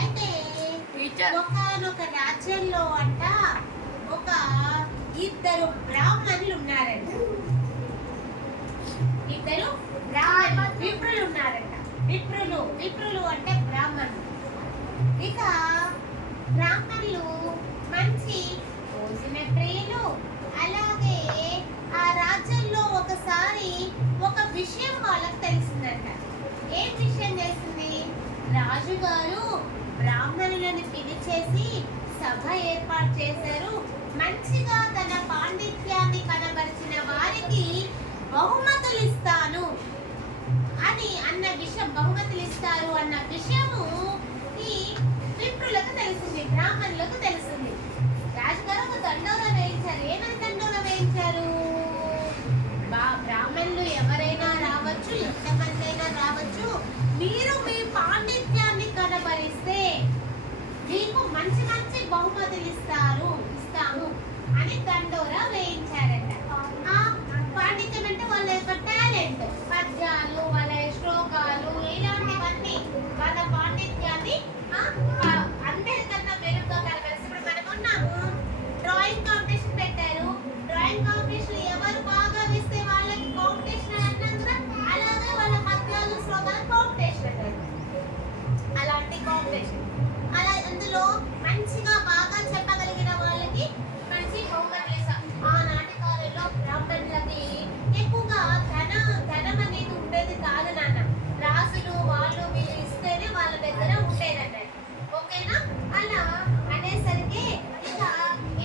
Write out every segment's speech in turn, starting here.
అయితే ఒకనొక రాజ్యంలో అంట ఒక ఇద్దరు బ్రాహ్మణులు ఉన్నారంట. ఇద్దరు విప్రులు ఉన్నారంట. విప్రులు అంటే బ్రాహ్మణులు. ఇక బ్రాహ్మణులు మంచి భోజన ప్రియులు. అలాగే ఆ రాజ్యంలో ఒకసారి ఒక విషయం వాళ్ళకి తెలిసిందంట. ఏం విషయం తెలిసింది? రాజుగారు బ్రాహ్మణులను పిలిచేసి సభ ఏర్పాటు చేశారు. మంచిగా తన పాండిత్యాన్ని కనబరిచిన వారికి బహుమతులు ఇస్తాను అని అన్న విషయం, బహుమతులు ఇస్తారు అన్న విషయము ఈ విప్రులకు తెలిసింది, బ్రాహ్మణులకు తెలిసింది. రాజుగారు ఒక దండోరా వేయించారు. ఏమని దండోరా వేయించారు? బ్రాహ్మణులు ఎవరైనా రావచ్చు, ఎంతమంది అయినా రావచ్చు, మీరు మీ పాండిత్యాన్ని కనబరిస్తే మీకు మంచి మంచి బహుమతులు ఇస్తాము అని దండోరా వేయించారంట. పాండిత్యం అంటే వాళ్ళ యొక్క టాలెంట్, పద్యాలు, వాళ్ళ శ్లోకాలు, ఇలాంటివన్నీ వాళ్ళ పాండిత్యాన్ని అందరికన్నా మెరుగ్గా కనబరిస్తే. ఇప్పుడు మనం ఉన్నాము, డ్రాయింగ్ కాంపిటీషన్ పెట్టారు. డ్రాయింగ్ కాంపిటీషన్ ఎవరు బాగా వేస్తే వాళ్ళకి కాంపిటీషన్ అన్నాం కదా, అలాగే వాళ్ళ పద్యాలు, శ్లోకాలు కాంపిటీషన్ అంటారు. అలాంటి కాంపిటీషన్, అలా అందులో మంచిగా బాగా చెప్పగలిగిన వాళ్ళకి మంచి బహుమతులు ఇస్తారు. ఆనాటి కాలంలో బ్రాహ్మణులకి ఎక్కువగా ధనం అనేది ఉండేది కాదు నాన్న. రాజులు వాళ్ళు వీళ్ళు ఇస్తేనే వాళ్ళ దగ్గర ఉండేదట. ఓకేనా? అలా అనేసరికి ఇక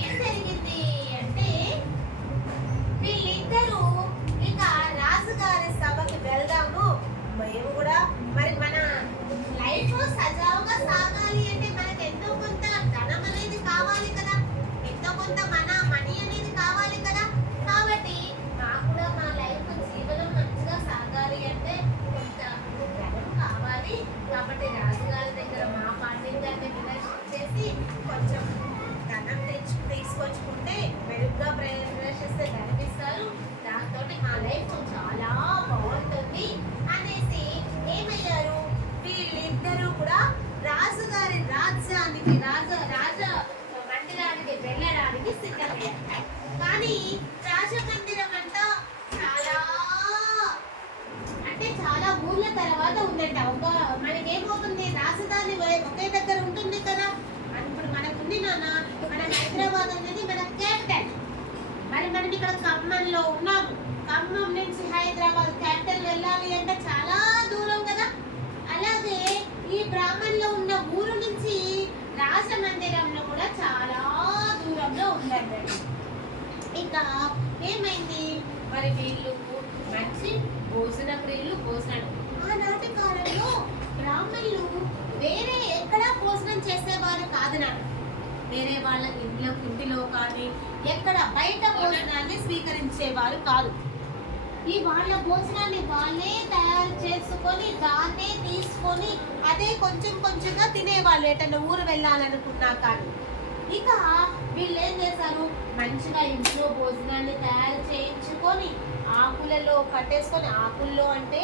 ఏం జరిగింది అంటే, వీళ్ళిద్దరూ ఇక రాజుగారి సభకి వెళ్దాము, మేము కూడా మరి మన లైఫ్ సజావుగా సాగాలి అంటే మనకి ఎంతో కొంత ధనం అనేది కావాలి కదా, ఎంతో కొంత మనీ అనేది కావాలి కదా. కాబట్టి మాకు కూడా మా లైఫ్ జీవనం మంచిగా సాగాలి అంటే కొంత ధనం కావాలి. కాబట్టి రాజుగారి దగ్గర మా పాండిత్యాన్ని ప్రదర్శించేసి కొంచెం ధనం తీసుకొచ్చుకుంటే, మెరుగ్గా ప్రదర్శిస్తే ధనం ఇస్తారు, దాంతో మా లైఫ్ చాలా బాగుంటుంది అనేసి ఏమయ్యారు, వీళ్ళిద్దరూ కూడా రాజుగారి రాజ్యానికి రాజ మందిరానికి వెళ్ళడానికి సిద్ధమయ్యారు. కానీ రాజమందిరం అంతా చాలా ఊర్ల తర్వాత ఉందంట. మనకేమవుతుంది, రాజధాని ఒకే దగ్గర ఉంటుంది కదా. ఇప్పుడు మనకుంది నాన్న, మన హైదరాబాద్ అనేది మన క్యాపిటల్. మరి మనం ఇక్కడ ఖమ్మంలో ఉన్నాము. ఖమ్మం నుంచి హైదరాబాద్ క్యాపిటల్ వెళ్ళాలి అంటే చాలా దూరం కదా. అలాగే ఈ బ్రాహ్మణ్లో ఉన్న ఊరు నుంచి రాజమందిరంలో కూడా చాలా దూరంలో ఉందండి. ఇక ఏమైంది, మరి వీళ్ళు మంచి భోజన ప్రియులు. ఆనాటి కాలంలో బ్రాహ్మణులు వేరే ఎక్కడా భోజనం చేసేవారు కాదు నాన్న. వేరే వాళ్ళ ఇంటిలో కానీ ఎక్కడ బయట భోజనాన్ని స్వీకరించేవారు కాదు. ఈ వాళ్ళ భోజనాన్ని వాళ్ళే తయారు చేసుకొని దాన్నే తీసుకొని అదే కొంచెం కొంచెంగా తినేవాళ్ళు ఎటన్నా ఊరు వెళ్ళాలనుకున్నా కానీ. ఇక వీళ్ళు ఏం చేశారు, మంచిగా ఇంట్లో భోజనాన్ని తయారు చేయించుకొని ఆకులలో కట్టేసుకొని, ఆకుల్లో అంటే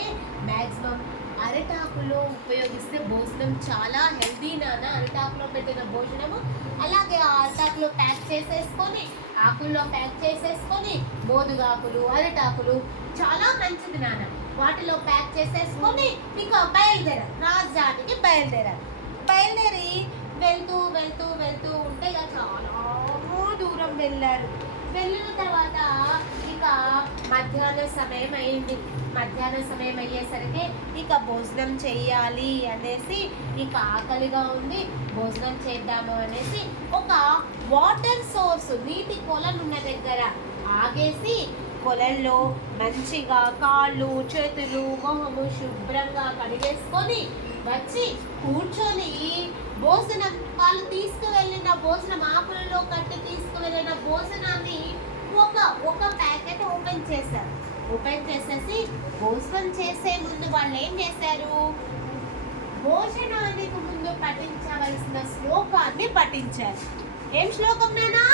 మ్యాక్సిమం అరటాకులో ఉపయోగిస్తే భోజనం చాలా హెల్దీ నాన్న. అరటాకులో పెట్టిన భోజనము అలాగే ఆ అరటాకులో ప్యాక్ చేసేసుకొని, ఆకుల్లో ప్యాక్ చేసేసుకొని, బోదుగాకులు, అరటాకులు చాలా మంచిది నాన్న. వాటిలో ప్యాక్ చేసేసుకొని ఇక రాజధానికి బయలుదేరి వెళ్తూ ఉంటే ఇక చాలా దూరం వెళ్ళారు. వెళ్ళిన తర్వాత ఇక మధ్యాహ్న సమయం అయింది. మధ్యాహ్న సమయం అయ్యేసరికి ఇక భోజనం చెయ్యాలి అనేసి, ఇక ఆకలిగా ఉంది, భోజనం చేద్దాము అనేసి ఒక వాటర్ సోర్స్, నీటి కొలను ఉన్న దగ్గర ఆగేసి కొలల్లో మంచిగా కాళ్ళు, చేతులు, మొహము శుభ్రంగా కడిగేసుకొని వచ్చి కూర్చొని భోజనం, వాళ్ళు తీసుకువెళ్ళిన భోజనం, ఆకులలో కట్టి తీసుకువెళ్ళిన భోజనాన్ని ఒక ప్యాకెట్ ఓపెన్ చేశారు. ఓపెన్ చేసేసి భోజనం చేసే ముందు వాళ్ళు ఏం చేశారు, భోజనానికి ముందు పఠించవలసిన శ్లోకాన్ని పఠించారు. ఏం శ్లోకం నానా?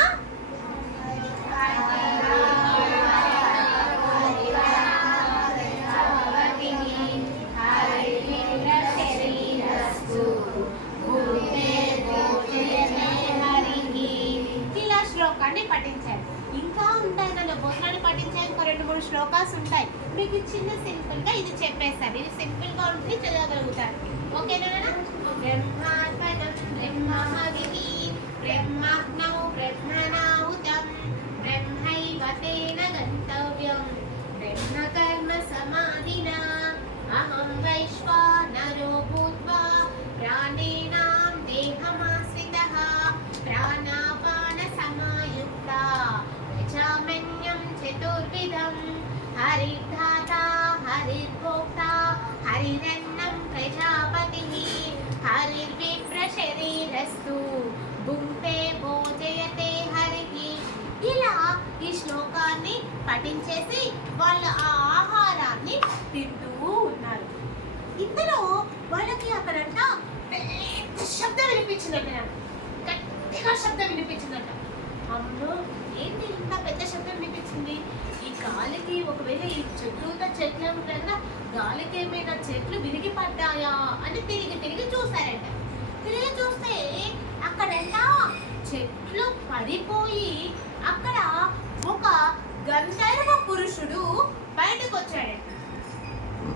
ఉంటాయి. మీకు చిన్న సింపుల్ గా ఇది చెప్పేస్తాను. ఇది సింపుల్ గా ఉంటుంది, చదవగలుగుతారు. ఓకేనా? బ్రహ్మార్పణం బ్రహ్మహవిః బ్రహ్మాగ్నౌ బ్రహ్మణాహుతం బ్రహ్మైవ తేన గంతవ్యం బ్రహ్మకర్మ సమాధినా అహం వైశ్వానరో భూత్వా ప్రాణినాం దేహమాశ్రితః ప్రాణాపాన సమాయుక్తా యజామన్యం చతుర్విధం హరిర్ధాతా హరిర్భోక్తా హరిరన్నం ప్రజాపతిః హరిర్విప్రశరీరస్తు భుంక్తే భోజయతే హరిః. ఇలా ఈ శ్లోకాన్ని పఠించేసి వాళ్ళు ఆ ఆహారాన్ని తింటూ ఉన్నారు. ఇందులో వాళ్ళకి అక్కడంట పెద్ద శబ్దం వినిపించిందంట, గట్టిగా శబ్దం వినిపించిందంట. అమ్మో, ఏంటి ఇంత పెద్ద శబ్దం వినిపించింది? ఈ గాలికి ఒకవేళ ఈ చుట్టూతో చెట్లు ఉంటాయి కదా, గాలికి ఏమైనా చెట్లు విరిగి పడ్డాయా అని తిరిగి తిరిగి చూసారంట. తిరిగి చూస్తే అక్కడంట చెట్లు పడిపోయి అక్కడ ఒక గంధర్వ పురుషుడు బయటకు వచ్చాడంట.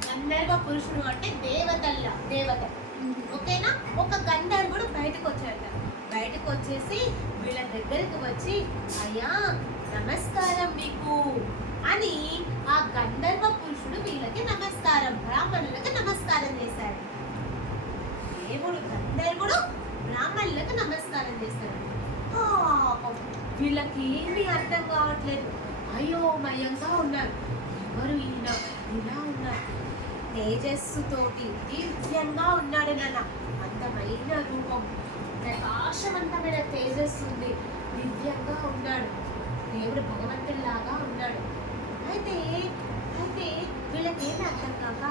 గంధర్వ పురుషుడు అంటే దేవత. ఓకేనా? ఒక గంధర్వుడు బయటకు వచ్చాడట. బయటకు వచ్చేసి వీళ్ళ దగ్గరికి వచ్చి, అయ్యా నమస్కారం మీకు అని ఆ గంధర్వ పురుషుడు వీళ్ళకి నమస్కారం, బ్రాహ్మణులకు నమస్కారం చేశాడు. దేవుడు గంధర్వుడు బ్రాహ్మణులకు నమస్కారం చేస్తాడు. వీళ్ళకి ఏమీ అర్థం కావట్లేదు, అయోమయంగా ఉన్నారు. ఎవరు ఈయన? ఇలా ఉన్నారు, తేజస్సుతోటి దివ్యంగా ఉన్నాడు నాన్న. అందమైన రూపం, ప్రకాశవంతమైన తేజస్సు ఉంది, దివ్యంగా ఉన్నాడు, దేవుడు భగవంతుడిలాగా ఉన్నాడు. అయితే వీళ్ళకేమి అర్థం కాక,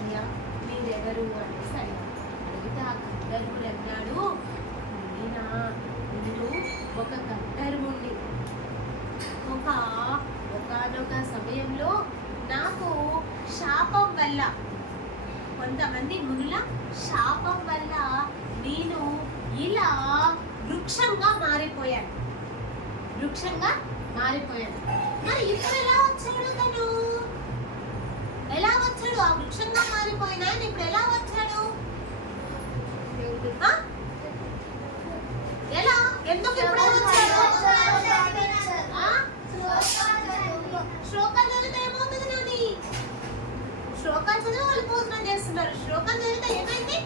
అయ్యా మీరెవరు అనేసి అడిగితే ఆ గంధర్వుడు అన్నాడు, నేను ఒక గంధర్వుణ్ణి. ఒకానొక సమయంలో నాకు శాపం వల్ల, కొంతమంది మునుల శాపం వల్ల నేను ఇలా వృక్షంగా మారిపోయాను. మరి ఇప్పుడు ఎలా వచ్చాడు తను? ఎలా వచ్చాడు? ఆ వృక్షంగా మారిపోయినా ఇప్పుడు ఎలా వచ్చాడు? ఎలా? ఎందుకు ఇప్పుడే వచ్చాడు? శ్లోకాలు చదివితే ఏమవుతుంది నాని? శ్లోకాలు చదివి వాళ్ళు భోజనం చేస్తున్నారు. శ్లోకాలు చదివితే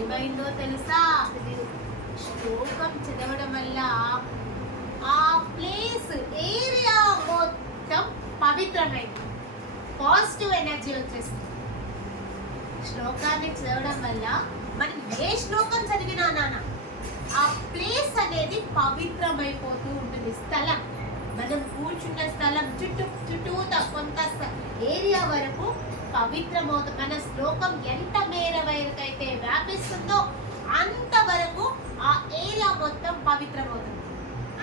ఏమైందో తెలుసా? శ్లోకం చదవడం వల్ల ఆ ప్లేస్ ఏరియా మొత్తం పవిత్రమైంది, పాజిటివ్ ఎనర్జీ వచ్చేస్తుంది. శ్లోకాన్ని చదవడం వల్ల మనం ఏ శ్లోకం చదివినా నాన్న ఆ ప్లేస్ అనేది పవిత్రమైపోతూ ఉంటుంది. స్థలం, మనం కూర్చున్న స్థలం చుట్టూతా కొంత ఏరియా వరకు పవిత్రమవుతుంది. మన శ్లోకం ఎంత మేర వరకైతే వ్యాపిస్తుందో అంతవరకు ఆ ఏరియా మొత్తం పవిత్రమవుతుంది.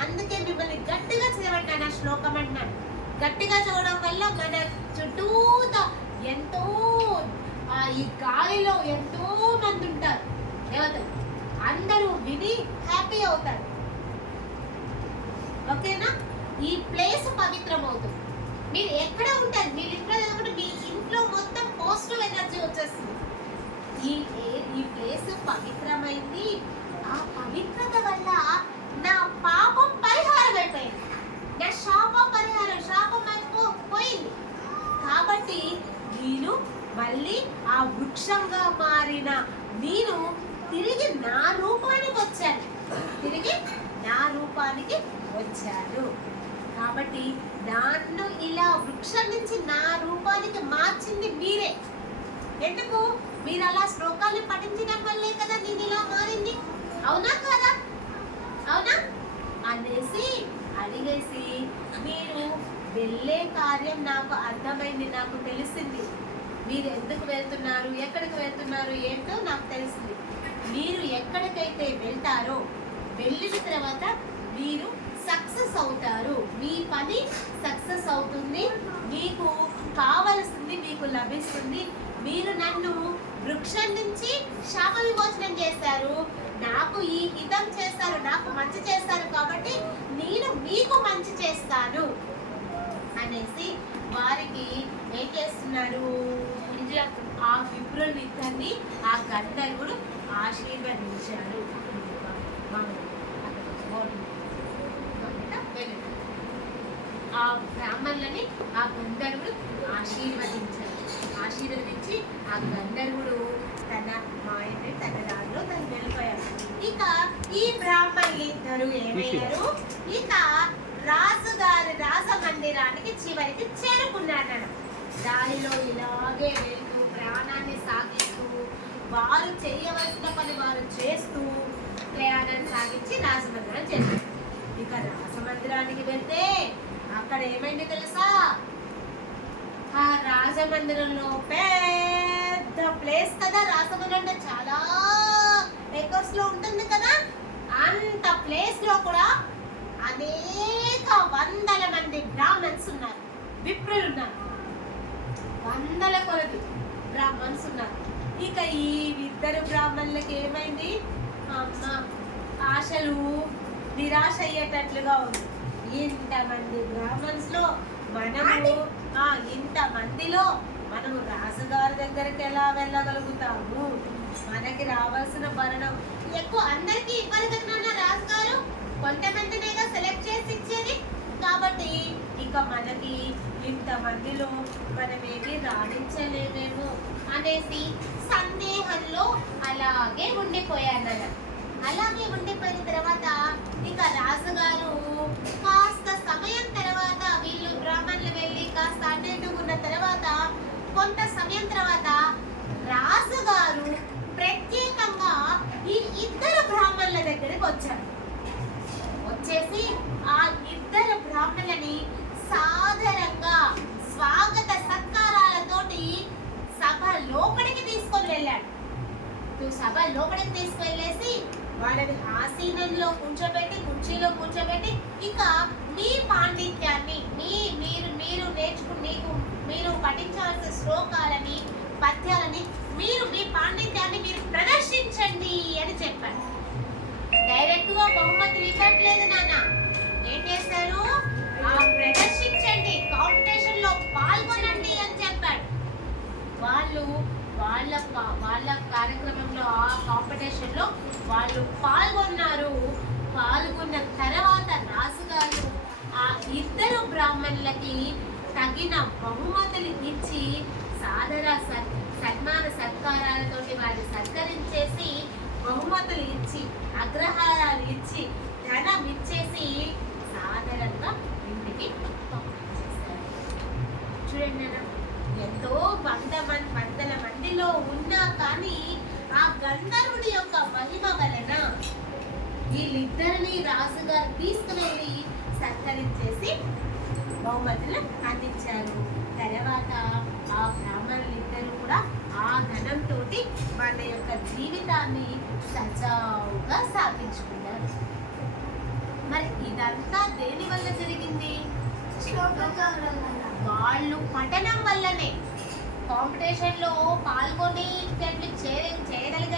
అందుకే మిమ్మల్ని గట్టిగా చదవండి నా శ్లోకం అంటున్నాను. గట్టిగా చదవడం వల్ల మన చుట్టూతా ఎంతో ఈ గాలిలో ఎంతో మంది ఉంటారు దేవతలు, అందరూ విని హ్యాపీ అవుతారు. ఓకేనా? ఈ ప్లేస్ పవిత్రమవుతుంది. మీరు ఎక్కడ ఉంటారు, మీరు ఇంట్లో చదువుకుంటే మీ ఇంట్లో మొత్తం పాజిటివ్ ఎనర్జీ వచ్చేస్తుంది. ఈ ప్లేస్ పవిత్రమైంది. ఆ పవిత్రత వల్ల నా పాపం పరిహారం అయిపోయింది, నా శాపం అయిపోయింది. కాబట్టి నేను మళ్ళీ ఆ వృక్షంగా మారిన నేను తిరిగి నా రూపానికి వచ్చాను. కాబట్టి నన్ను ఇలా వృక్షం నుంచి నా రూపానికి మార్చింది మీరే. ఎందుకు? మీరు అలా శ్లోకాలు పఠించడం వల్లే కదా నేను ఇలా మారింది. అవునా కదా? అవునా అనేసి అడిగేసి, మీరు వెళ్ళే కార్యం నాకు అర్థమైంది, నాకు తెలిసింది. మీరు ఎందుకు వెళ్తున్నారు, ఎక్కడికి వెళ్తున్నారు ఏంటో నాకు తెలిసింది. మీరు ఎక్కడికైతే వెళ్తారో వెళ్ళిన తర్వాత మీరు సక్సెస్ అవుతారు. మీ పని సక్సెస్ అవుతుంది, మీకు కావలసింది మీకు లభిస్తుంది. మీరు నన్ను వృక్షం నుంచి శాప విమోచనం చేస్తారు, నాకు ఈ హితం చేస్తారు, నాకు మంచి చేస్తారు. కాబట్టి నేను మీకు మంచి చేస్తాను అనేసి వారికి ఏం చేస్తున్నాడు, ఆ విప్రులిద్దరిని ఆ గంధర్వుడు ఆశీర్వదించాడు. ఆ బ్రాహ్మణులని ఆ గంధర్వుడు ఆశీర్వదించి ఆ గంధర్వుడు తన మాయని తన దారిలో తను వెళ్ళిపోయాడు. ఇక ఈ బ్రాహ్మణులు ఇద్దరు ఏమయ్యారు, ఇక రాజుగారి రాజమందిరానికి చివరికి చేరుకున్నాడు. దారిలో ఇలాగే వెళ్తూ ప్రాణాన్ని సాగిస్తూ వారు చేయవలసిన పని వారు చేస్తూ ప్రయాణాన్ని సాగించి రాజమందిరం చేశారు. ఇక రాజమందిరానికి వెళ్తే అక్కడ ఏమైంది తెలుసా, ఆ రాజమందిరంలో పెద్ద ప్లేస్ కదా, రాజమందిరం అంటే చాలా ఎకర్స్ లో ఉంటుంది కదా, అంత ప్లేస్ లో కూడా అనేక వందల మంది బ్రాహ్మణ్స్ ఉన్నారు, విప్రులు ఉన్నారు, వందల కొలది బ్రాహ్మణ్స్ ఉన్నారు. ఇక ఈ ఇద్దరు బ్రాహ్మణులకి ఏమైంది, అమ్మ ఆశలు నిరాశ అయ్యేటట్లుగా ఉంది. ఇంతమంది బ్రాహ్మణ్స్ లో మనము రాజుగారి దగ్గరికి ఎలా వెళ్ళగలుగుతాము, మనకి రావాల్సిన భరణం ఎక్కువ అందరికి ఇవ్వాలి కదా రాజుగారు, కొంతమందినేగా సెలెక్ట్ చేసి ఇచ్చేది. కాబట్టి ఇక మనకి ఇంతమందిలో మనమేమి రాణించలేమేమో అనేసి సందేహంలో అలాగే ఉండిపోయారు. అలాగే ఉండిపోయిన తర్వాత ఇక రాజుగారు కాస్త సమయం తర్వాత వీళ్ళు బ్రాహ్మణులు వెళ్ళి కాస్త అడ్డుకున్న తర్వాత కొంత సమయం తర్వాత రాజుగారు ప్రత్యేకంగా ఈ ఇద్దరు బ్రాహ్మణుల దగ్గరికి వచ్చారు. వచ్చేసి ఆ ఇద్దరు బ్రాహ్మణులని సాదరంగా స్వాగత సత్కారాలతోటి సభ లోపలికి తీసుకొని వెళ్ళాడు. సభ లోపలికి తీసుకెళ్ళేసి వాళ్ళని ఆసీనంలో కూర్చోబెట్టి కుర్చీలో కూర్చోబెట్టి ఇక మీ పాండిత్యాన్ని మీరు పఠించాల్సిన శ్లోకాలని పద్యాలని మీ పాండిత్యాన్ని మీరు ప్రదర్శించండి అని చెప్పారు. డైరెక్ట్ గా బహుమతులు ఇవ్వట్లేదు నాన్న, ఏం చేస్తారు, ప్రదర్శించండి, కాంపిటీషన్ లో పాల్గొనండి అని చెప్పాడు. వాళ్ళ కార్యక్రమంలో ఆ కాంపిటీషన్ లో వాళ్ళు పాల్గొన్నారు. పాల్గొన్న తర్వాత రాజుగారు ఆ ఇద్దరు బ్రాహ్మణులకి తగిన బహుమతులు ఇచ్చి సన్మాన సత్కారాలతోటి వారిని సత్కరించేసి బహుమతులు ఇచ్చి అగ్రహారాలు ఇచ్చి ధనం ఇచ్చేసి సాధారణంగా ఇంటికి పంపించేశారు. చూడండి నాన్న, ఎంతో వందల మందిలో ఉన్నా కానీ ఆ గంధర్వుడి యొక్క మహిమ వలన వీళ్ళిద్దరిని రాజుగారు తీసుకువెళ్ళి సత్కరించేసి బహుమతులు అందించారు. తర్వాత ఆ బ్రాహ్మణులిద్దరూ కూడా ఆ ధనంతో వాళ్ళ యొక్క జీవితాన్ని సజావుగా సాగించుకున్నారు. మరి ఇదంతా దేని వల్ల జరిగింది, వాళ్ళు పఠనం వల్లనే. కాంపిటీషన్ లో పాల్గొని చేయగలిగారు.